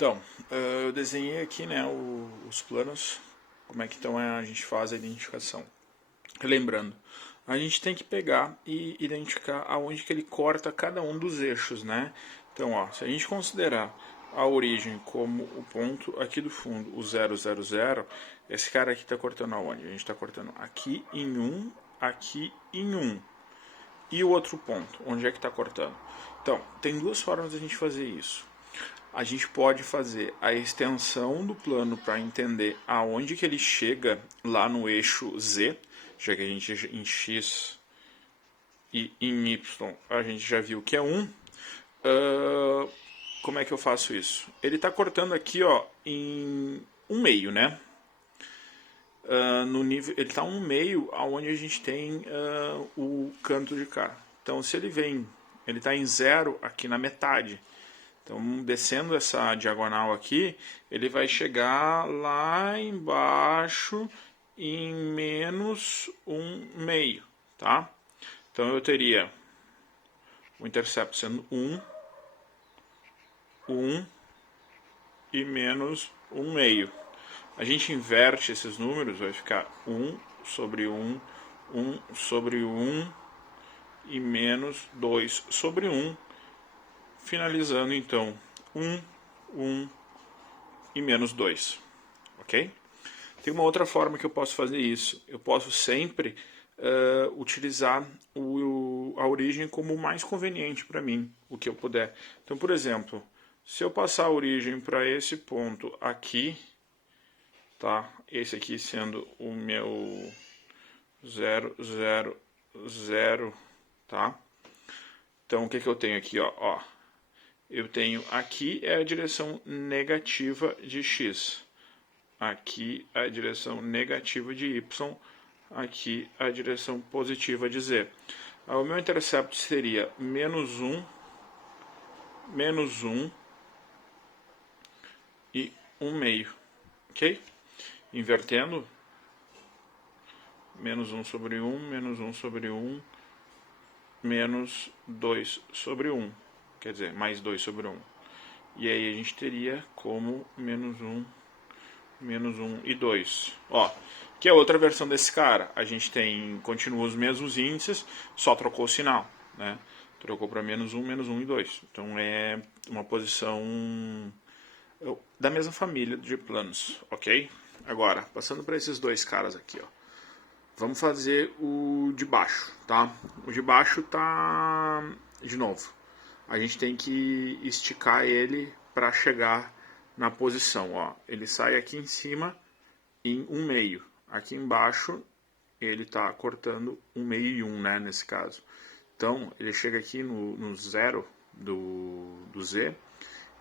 Então, eu desenhei aqui, né, os planos, como é que então a gente faz a identificação. Lembrando, a gente tem que pegar e identificar aonde que ele corta cada um dos eixos, né? Então, ó, se a gente considerar a origem como o ponto aqui do fundo, o 0, 0, 0, esse cara aqui está cortando aonde? A gente está cortando aqui em 1, aqui em 1. E o outro ponto, onde é que está cortando? Então, tem duas formas de a gente fazer isso. A gente pode fazer a extensão do plano para entender aonde que ele chega lá no eixo Z, já que a gente em X e em Y a gente já viu que é 1. Como é que eu faço isso? Ele está cortando aqui, ó, em 1/2, né? No nível, ele está 1/2 aonde a gente tem o canto de cá. Então, se ele vem, ele está em 0 aqui na metade. Então, descendo essa diagonal aqui, ele vai chegar lá embaixo em menos 1/2, tá? Então, eu teria o intercepto sendo 1, 1 e menos 1/2. A gente inverte esses números, vai ficar 1 sobre 1, 1 sobre 1 e menos 2 sobre 1, finalizando então 1, 1 e menos 2, ok? Tem uma outra forma que eu posso fazer isso. Eu posso sempre utilizar a origem como o mais conveniente para mim, o que eu puder. Então, por exemplo, se eu passar a origem para esse ponto aqui, tá? Esse aqui sendo o meu 0, 0, 0, tá? Então, o que eu tenho aqui, ó? Eu tenho aqui é a direção negativa de x, aqui a direção negativa de y, aqui a direção positiva de z. O meu intercepto seria menos 1 e 1/2, ok? Invertendo, menos 1 sobre 1, menos 1 sobre 1, menos 2 sobre 1, quer dizer, mais 2 sobre 1. E aí a gente teria como menos 1 e 2. Ó, que é outra versão desse cara. A gente continua os mesmos índices, só trocou o sinal, né? Trocou para menos 1 e 2. Então é uma posição da mesma família de planos, ok? Agora, passando para esses dois caras aqui, ó. Vamos fazer o de baixo, tá? O de baixo tá, de novo, a gente tem que esticar ele para chegar na posição, ó. Ele sai aqui em cima em 1/2. Aqui embaixo ele está cortando 1/2 e 1, né, nesse caso. Então, ele chega aqui no 0 do Z,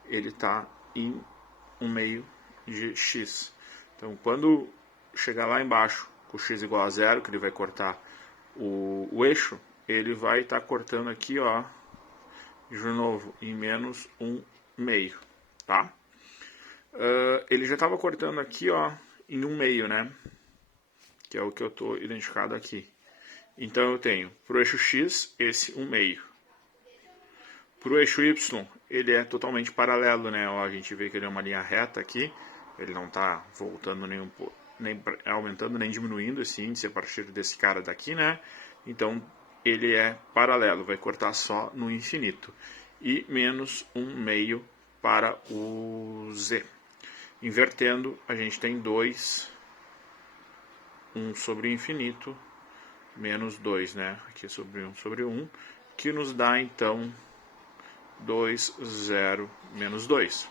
ele está em 1/2 de x. Então, quando chegar lá embaixo com x igual a 0, que ele vai cortar o eixo, ele vai estar cortando aqui, ó, de novo, em menos 1/2, tá? Ele já estava cortando aqui, ó, em 1/2, né? Que é o que eu estou identificado aqui. Então, eu tenho, para o eixo x, esse 1/2. Para o eixo y, ele é totalmente paralelo, né? Ó, a gente vê que ele é uma linha reta aqui. Ele não está voltando nem aumentando nem diminuindo esse índice a partir desse cara daqui, né? Então, ele é paralelo, vai cortar só no infinito. E menos 1/2 para o z. Invertendo, a gente tem 2, 1 sobre infinito, menos 2, né? Aqui é sobre 1 sobre 1, que nos dá, então, 2, 0, menos 2.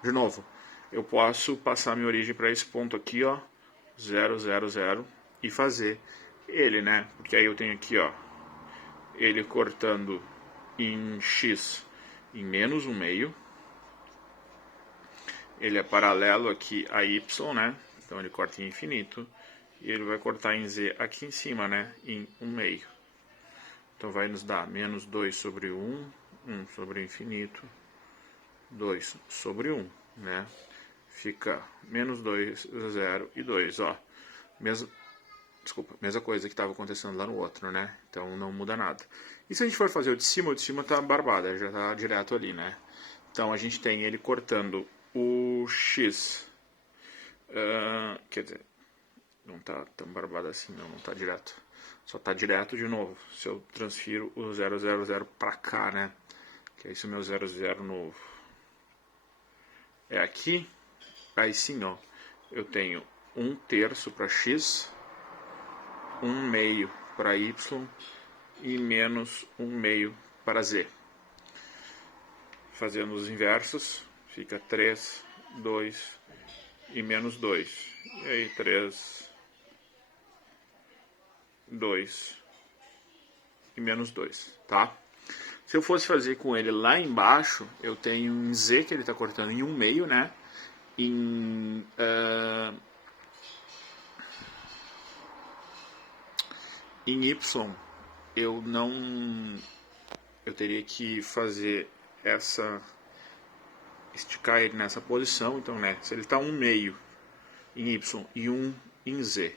De novo, eu posso passar minha origem para esse ponto aqui, ó, 0, 0, 0, e fazer ele, né? Porque aí eu tenho aqui, ó, ele cortando em x em menos 1/2. Ele é paralelo aqui a y, né? Então ele corta em infinito. E ele vai cortar em z aqui em cima, né? Em 1/2. Então vai nos dar menos 2 sobre 1, 1 sobre infinito, 2 sobre 1, né? Fica menos 2, 0 e 2, ó. Mesma coisa que estava acontecendo lá no outro, né? Então não muda nada. E se a gente for fazer o de cima tá barbada, já tá direto ali, né? Então a gente tem ele cortando o x, quer dizer, não está tão barbado assim, não está direto. Só está direto de novo. Se eu transfiro o 0, 0, 0 para cá, né? Que é esse o meu 0, 0 novo. É aqui. Aí sim, ó. Eu tenho 1/3 para x, 1/2 para y e menos 1/2 para z. Fazendo os inversos, fica 3, 2 e menos 2. E aí 3, 2 e menos 2, tá? Se eu fosse fazer com ele lá embaixo, eu tenho em z, que ele está cortando em 1/2, né? Em y, eu teria que fazer esticar ele nessa posição. Então, né, se ele está 1/2 em y e 1 em z,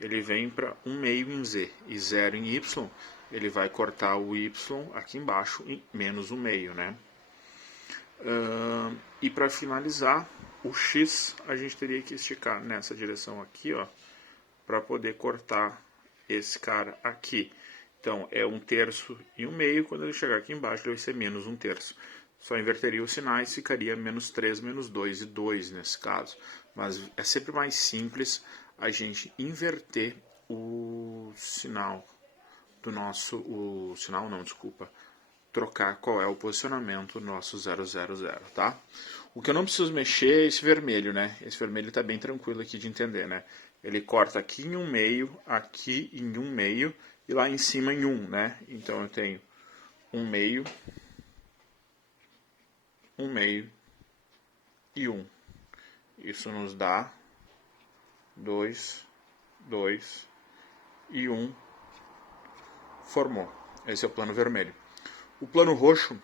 ele vem para 1/2 em z e 0 em y, ele vai cortar o y aqui embaixo em menos 1/2, né? E para finalizar, o x a gente teria que esticar nessa direção aqui, ó, para poder cortar esse cara aqui. Então é 1/3 e 1/2, quando ele chegar aqui embaixo ele vai ser menos 1/3. Só inverteria os sinais, ficaria menos 3, menos 2 e 2 nesse caso. Mas é sempre mais simples a gente inverter o sinal do nosso... O sinal não, desculpa. Trocar qual é o posicionamento do nosso 0, 0, 0, tá? O que eu não preciso mexer é esse vermelho, né? Esse vermelho está bem tranquilo aqui de entender, né? Ele corta aqui em 1/2, aqui em 1/2 e lá em cima em 1, né? Então eu tenho 1/2, 1/2 e 1. Isso nos dá 2, 2 e 1. Formou. Esse é o plano vermelho. O plano roxo,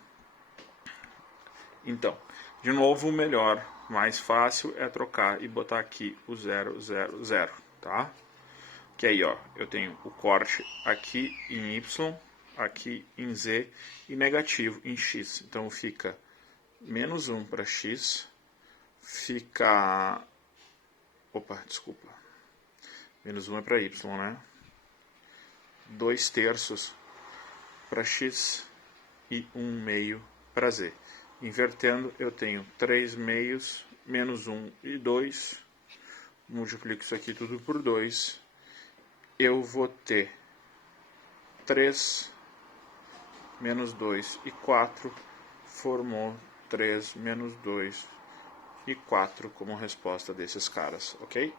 então, de novo, o melhor, mais fácil é trocar e botar aqui o 0, 0, 0, tá? Que aí, ó, eu tenho o corte aqui em y, aqui em z e negativo em x. Então fica menos 1 para x, fica... Opa, desculpa. Menos 1 é para y, né? 2/3 para x e 1/2 para z. Invertendo, eu tenho 3/2, menos 1 e 2. Multiplico isso aqui tudo por 2. Eu vou ter 3, menos 2 e 4. Formou 3, menos 2 e 4 como resposta desses caras, ok?